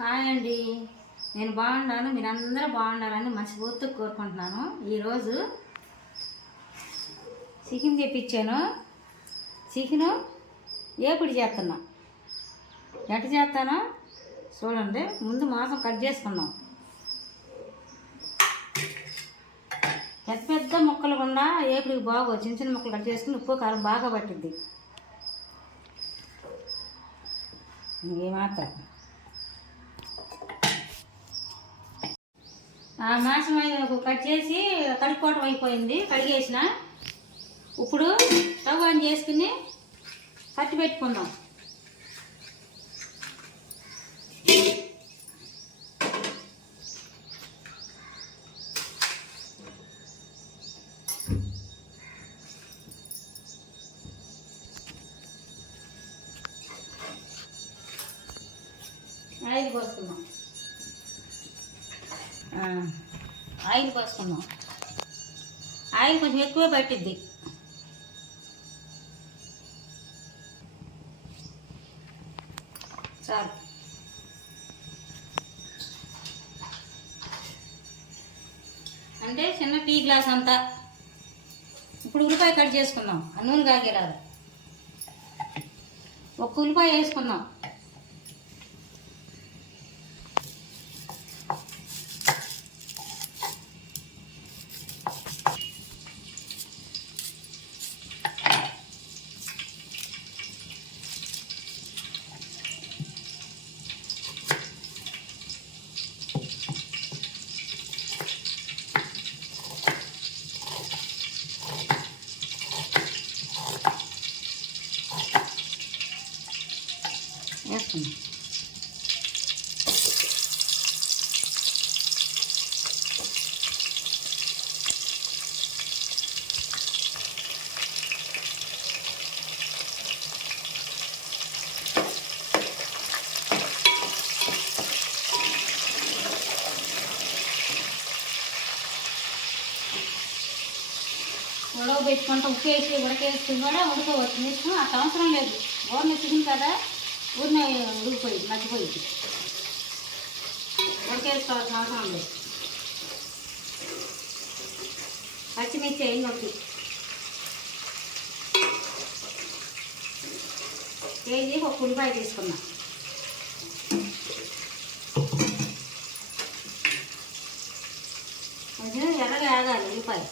Hi అండి. నేను బాగున్నాను, మీరందరూ బాగుండాలని మనస్ఫూర్తిగా కోరుకుంటున్నాను. ఈరోజు చికెన్ తెప్పించాను. చికెను ఏపుడు చేస్తున్నా. ఎట్ట చేస్తానో చూడండి. ముందు మాంసం కట్ చేసుకున్నాం. పెద్ద పెద్ద ముక్కలు కూడా ఏపుడికి బాగో చిన్న చిన్న ముక్కలు కట్ చేసుకుని ఉప్పు కారం బాగా పట్టింది. ఇంకేమాత్రం ఆ మాంసం కట్ చేసి కడుక్కోవటం అయిపోయింది. కడిగేసిన. ఇప్పుడు స్టవ్ ఆన్ చేసుకుని కట్టి పెట్టుకుందాం. ఆయిల్ పోసుకుందాం. ఆయిల్ కొంచెం ఎక్కువ పట్టిద్ది. చాలు. అంటే చిన్న టీ గ్లాస్ అంతా. ఇప్పుడు ఉల్లిపాయ కట్ చేసుకుందాం. నూనె కాగేరాదు. ఒక ఉల్లిపాయ వేసుకుందాం. వేసుకుందాం. ఉడకబెట్టుకుంటా ఉప్పు వేసి ఉడకేసి కూడా ఉడకవచ్చు. నీకు అంత అవసరం లేదు. ఊరిని చికెన్ కదా, ఊరిని ఉడికిపోయింది, మర్చిపోయింది. ఉడకేసుకోవాల్సిన అవసరం లేదు. పచ్చిమిర్చి అయిన నొక్కి కేజీ ఒక ఉల్లిపాయ తీసుకున్నా. కొంచెం ఎర్రగా ఆగాలి ఉల్లిపాయ.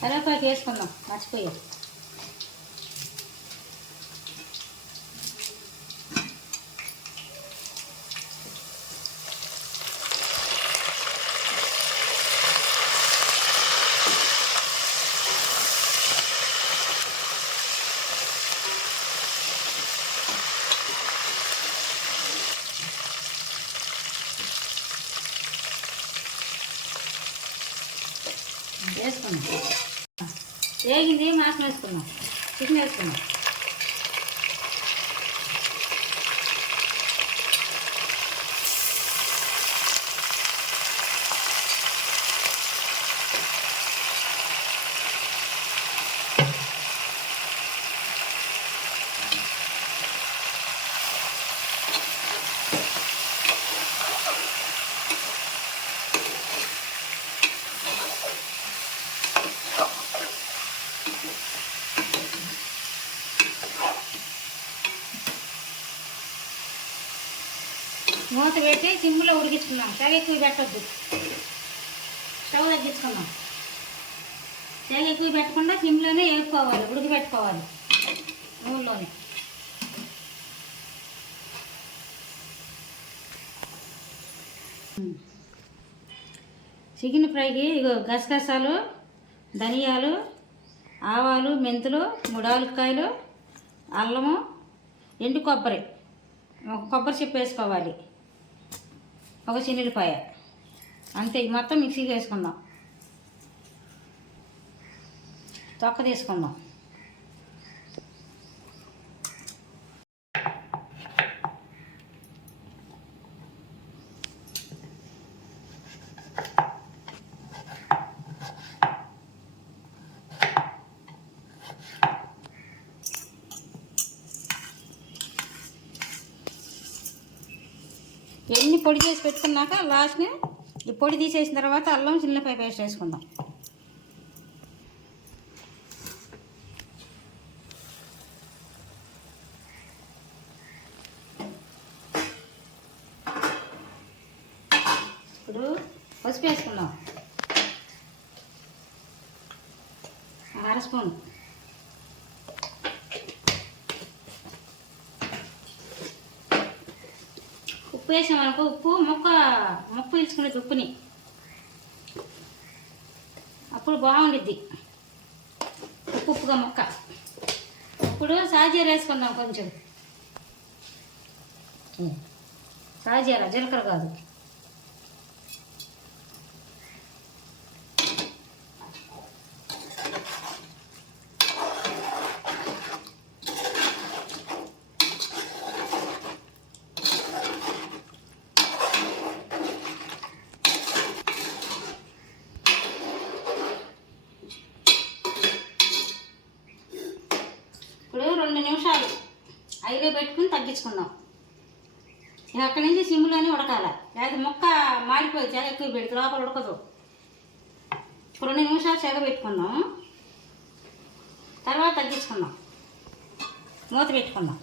కరివేపాకు వేసుకుందాం, మర్చిపోయాం. వేసుకున్నాం. వేగింది. మాంసం వేసుకున్నాం. చికెన్ వేసుకున్నాం. మూత పెట్టి సిమ్లో ఉడికించుకుందాం. తెగ ఎక్కువ పెట్టద్దు. స్టవ్ తగ్గించుకుందాం. తెగ ఎక్కువ పెట్టకుండా సిమ్లోనే వేసుకోవాలి, ఉడికిపెట్టుకోవాలి నూనెలోనే. చికెన్ ఫ్రైకి ఇగో గసగసాలు, ధనియాలు, ఆవాలు, మెంతులు, 3 ఆలుకాయలు, అల్లము, ఎండు కొబ్బరి, ఒక కొబ్బరి చిప్ప వేసుకోవాలి, ఒక చిన్నులపాయ. అంతే. మొత్తం మిక్సీకి వేసుకుందాం. తొక్క తీసుకుందాం. ఎన్ని పొడి చేసి పెట్టుకున్నాక లాస్ట్ని ఈ పొడి తీసేసిన తర్వాత అల్లం చిల్లిపాయ పేస్ట్ వేసుకుందాం. ఇప్పుడు పసుపు వేసుకుందాం, 1/2 స్పూన్. ఉప్పు వేసామనుకో, ఉప్పు ముక్క పీల్చుకునేది ఉప్పుని, అప్పుడు బాగుండిద్ది ఉప్పుగా ముక్క. ఇప్పుడు సాజీర వేసుకుందాం కొంచెం, సాజీర, జీలకర్ర కాదు. ఇప్పుడు 2 నిమిషాలు ఐలో పెట్టుకుని తగ్గించుకుందాం. అక్కడి నుంచి సిమ్లోనే ఉడకాలి, లేదా ముక్క మాడిపోయి చెగ ఎక్కువ పెడితే లోపల ఉడకదు. 2 నిమిషాలు చెగ పెట్టుకుందాం, తర్వాత తగ్గించుకుందాం, మూత పెట్టుకుందాం.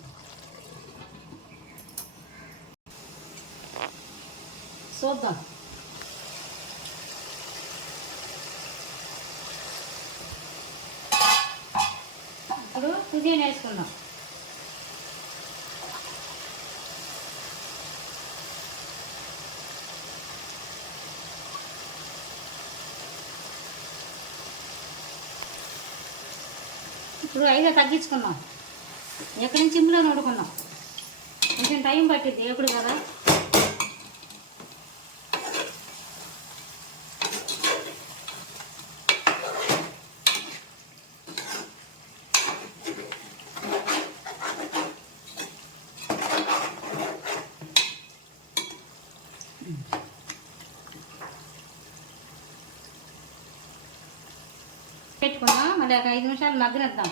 చూద్దాం. ఇప్పుడు పుదీనా వేసుకుందాం. ఇప్పుడు 5 తగ్గించుకుందాం, ఎక్కడి నుంచి ఇందులో నూడుకుందాం. కొంచెం టైం పట్టిద్ది ఎప్పుడు కదా. పెట్టుకున్నాం, మళ్ళీ ఒక 5 నిమిషాలు మగ్గనిద్దాం.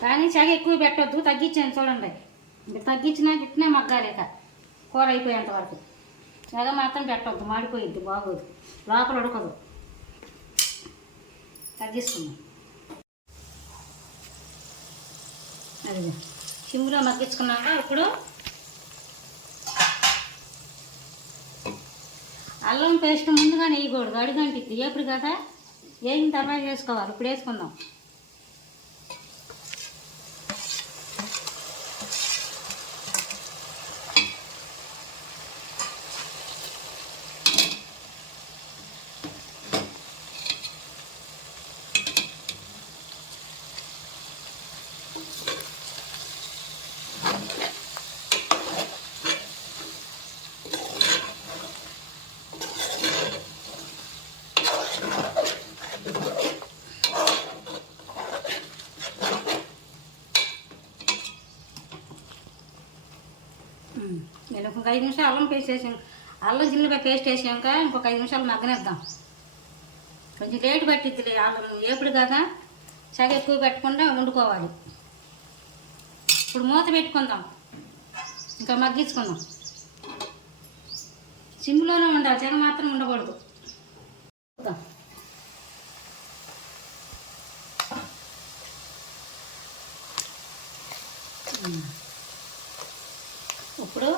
కానీ చెగ ఎక్కువ పెట్టొద్దు, తగ్గించాను చూడండి. ఇంకా తగ్గించినా గిట్టినా మగ్గాలేక కూర అయిపోయేంత వరకు. చెగ మాత్రం పెట్టొద్దు, మాడిపోయిద్ది, బాగోదు, లోపల ఉడకదు. తగ్గిస్తున్నాం. అది సిమ్లో మగ్గించుకున్నాక ఇప్పుడు అల్లం పేస్ట్ ముందుగా వేయకూడదు, అడుగంటిద్ది. ఎప్పుడు కదా వేగిన తర్వాత వేసుకోవాలి. ఇప్పుడు వేసుకుందాం. నేను ఇంకొక 5 నిమిషాలు అల్లం పేస్ట్ వేసాం, అల్లం చిల్లిపాయ పేస్ట్ వేసాక ఇంకొక 5 నిమిషాలు మగ్గనిద్దాం. కొంచెం లేటు పట్టిద్ది అల్లం ఎప్పుడు కదా, సగ ఎక్కువ పెట్టకుండా వండుకోవాలి. ఇప్పుడు మూత పెట్టుకుందాం, ఇంకా మగ్గించుకుందాం. సిమ్లోనే ఉండాలి, చెగ మాత్రం ఉండకూడదు. ఇప్పుడు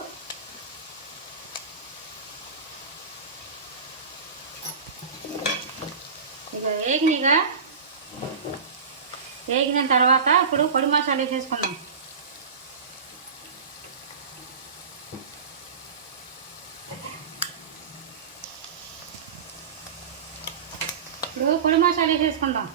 ఇక వేగిన తర్వాత ఇప్పుడు పొడి మసాలా వేసేసుకుందాం. ఇప్పుడు పొడి మసాలా వేసేసుకుందాం.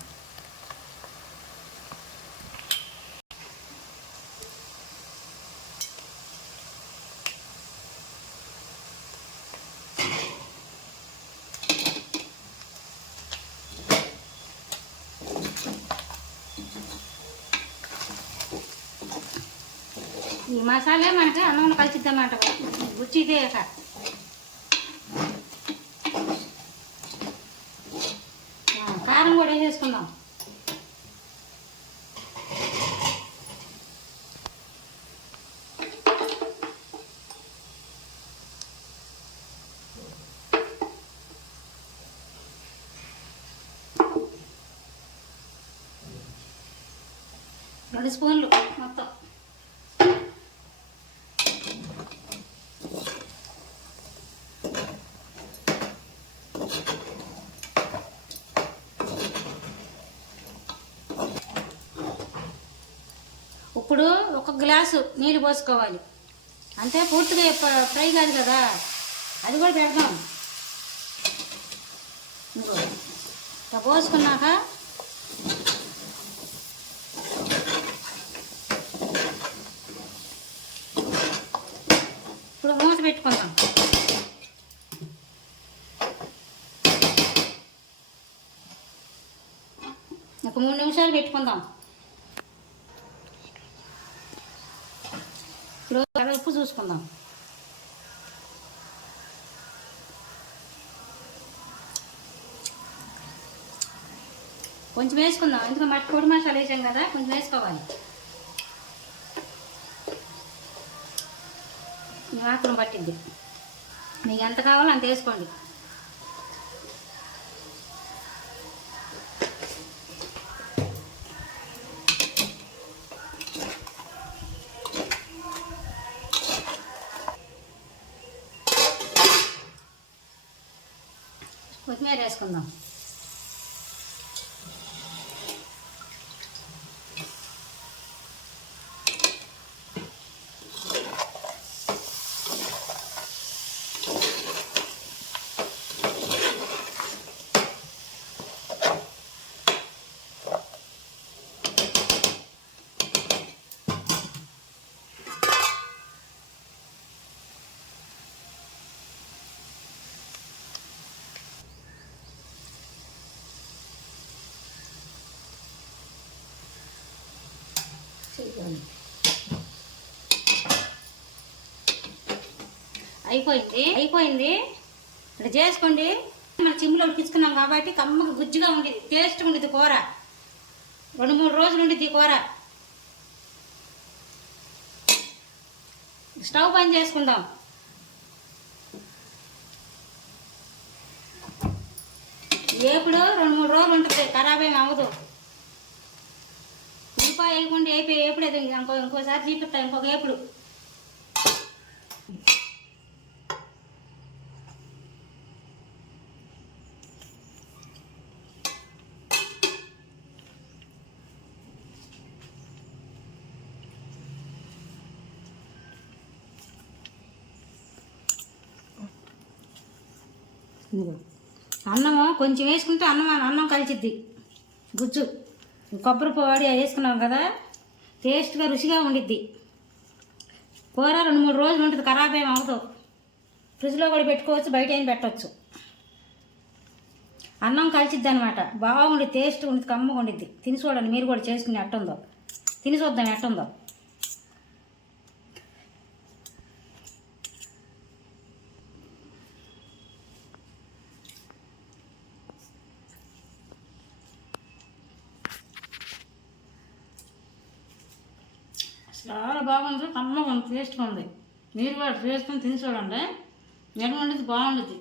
ఈ మసాలా మనకి అన్నం కలిసిద్దామంట, రుచి ఇదే. కారం కూడా వేసేసుకుందాం. 2 స్పూన్లు మొత్తం. ఇప్పుడు 1 గ్లాసు నీళ్ళు పోసుకోవాలి. అంటే పూర్తిగా ఫ్రై కాదు కదా, అది కూడా పెడదాం. ఇట్లా పోసుకున్నాక ఇప్పుడు మూత పెట్టుకుందాం. ఒక 3 నిమిషాలు పెట్టుకుందాం. ఇప్పుడు ఉప్పు చూసుకుందాం. కొంచెం వేసుకుందాం, ఎందుకంటే పొడి మసాలా వేసాం కదా, కొంచెం వేసుకోవాలి. మీ ఆకును పట్టింది, మీకు ఎంత కావాలో అంత వేసుకోండి. కొత్తిమీర వేసుకుందాం. అయిపోయింది. ఇట్లా చేసుకోండి. మన చిమ్ములో ఉడికించుకున్నాం కాబట్టి కమ్మగా గుజ్జుగా ఉండేది, టేస్ట్గా ఉండేది కూర. 2-3 రోజులు ఉండేది కూర. స్టవ్ బంద్ చేసుకుందాం. ఏపుడు 2-3 రోజులు ఉంటుంది, ఖరాబ్ ఏమి అవ్వదు. ఉల్లిపాయ వేయకుండా ఏపుడు అది ఇంకోసారి చూపిస్తా, ఇంకొక ఏపుడు. అన్నము కొంచెం వేసుకుంటే అన్నం కలిసిద్ది. గుజ్జు కొబ్బరి పొడి వేసుకున్నాం కదా, టేస్ట్గా రుచిగా ఉండిద్ది. కూర 2-3 రోజులు ఉంటుంది, ఖరాబ్ ఏమి అవ్వదు. ఫ్రిడ్జ్లో కూడా పెట్టుకోవచ్చు, బయట ఏం పెట్టవచ్చు. అన్నం కలిసిద్ది అనమాట, బాగుండి టేస్ట్ ఉండి కమ్మగా ఉండిద్ది. తిని చూడండి, మీరు కూడా చేసుకుని ఎట్టుందో తిని చూద్దాం ఎట్టుందో. చాలా బాగుంది, కమ్మగా ఉంది, టేస్ట్గా ఉంది. మీరు కూడా చేసుకొని తిని చూడండి, ఎట్లా ఉండేది, బాగుంటుంది.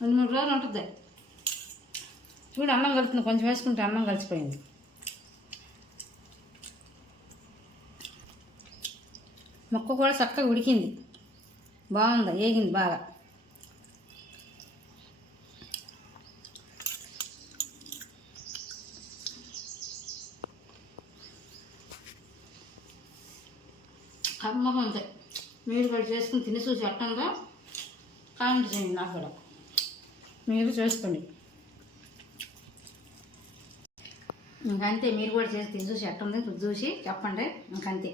2-3 రోజులు ఉంటుంది. చూడు అన్నం కలుపుతుంది, కొంచెం వేసుకుంటే అన్నం కలిసిపోయింది. మొక్క కూడా చక్కగా ఉడికింది, బాగుంది, వేగింది బాగా. కమ్మగా ఉంది. మీరు కూడా చేసుకుని తిని చూసి ఎట్టంగా కామెంట్ చేయండి, నాకు కూడా మీరు చేసుకోండి. ఇంకంతే, మీరు కూడా చేసి తిని చూసి ఎట్టుంది చూసి చెప్పండి. ఇంకంతే.